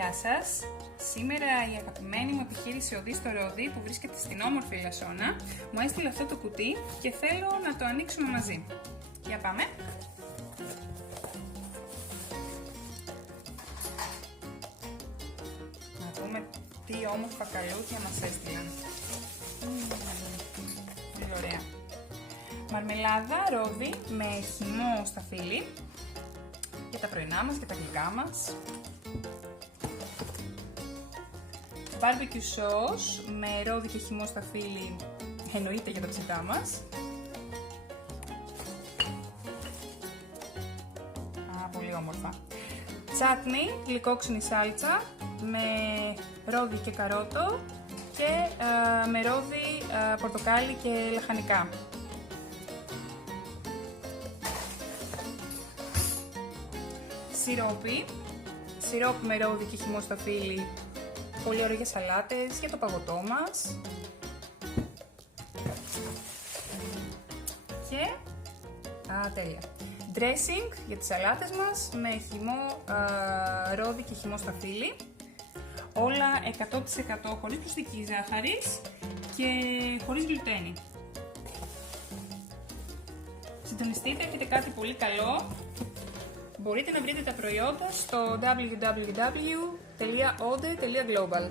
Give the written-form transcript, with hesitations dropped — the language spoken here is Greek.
Γεια σας! Σήμερα η αγαπημένη μου επιχείρηση Οδή στο Ρόδι που βρίσκεται στην όμορφη Λασσόνα μου έστειλε αυτό το κουτί και θέλω να το ανοίξουμε μαζί. Για πάμε! Να δούμε τι όμορφα καλούδια μας έστειλαν. Πολύ ωραία. Μαρμελάδα ρόδι με χυμό σταφύλι για τα πρωινά μας και τα γλυκά μας. Barbecue sauce με ρόδι και χυμό σταφύλι, εννοείται για τα ψητά μας. Πολύ όμορφα. Τσάτνι, γλυκόξινη σάλτσα με ρόδι και καρότο και με ρόδι, πορτοκάλι και λαχανικά. Σιρόπι με ρόδι και χυμό σταφύλι, πολύ ωραίο για σαλάτες, για το παγωτό μας. Και τέλεια. Dressing για τις σαλάτες μας με χυμό ρόδι και χυμό σταφύλι. Όλα 100% χωρίς προσθήκη ζάχαρης και χωρίς γλουτένι. Συντονιστείτε, έχετε κάτι πολύ καλό. Μπορείτε να βρείτε τα προϊόντα στο www.ode.global.